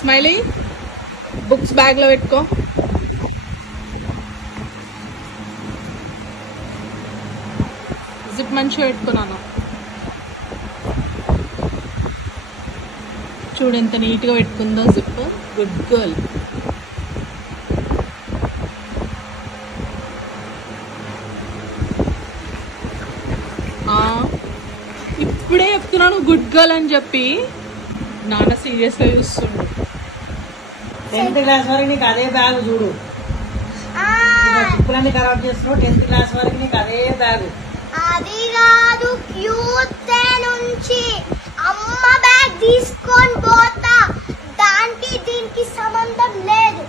Smiley? Books బ్యాగ్లో పెట్టుకో. Zip మంచిగా పెట్టుకున్నాను చూడు ఎంత నీట్గా పెట్టుకుందో జిప్. గుడ్ గర్ల్ ఇప్పుడే చెప్తున్నాను గుడ్ గర్ల్ అని చెప్పి. నాన్న సీరియస్గా చూస్తుండు. టెన్త్ క్లాస్ వరకు నీకు అదే బ్యాగ్ చూడు. చిప్పులన్నీ ఖరాబ్ చేస్తున్నావు టెన్త్ క్లాస్ వరకు నీకు అదే బ్యాగ్. అది కాదు క్యూత్ నుంచి అమ్మ బ్యాగ్ తీసుకొని పోతా. దానికి దీనికి సంబంధం లేదు.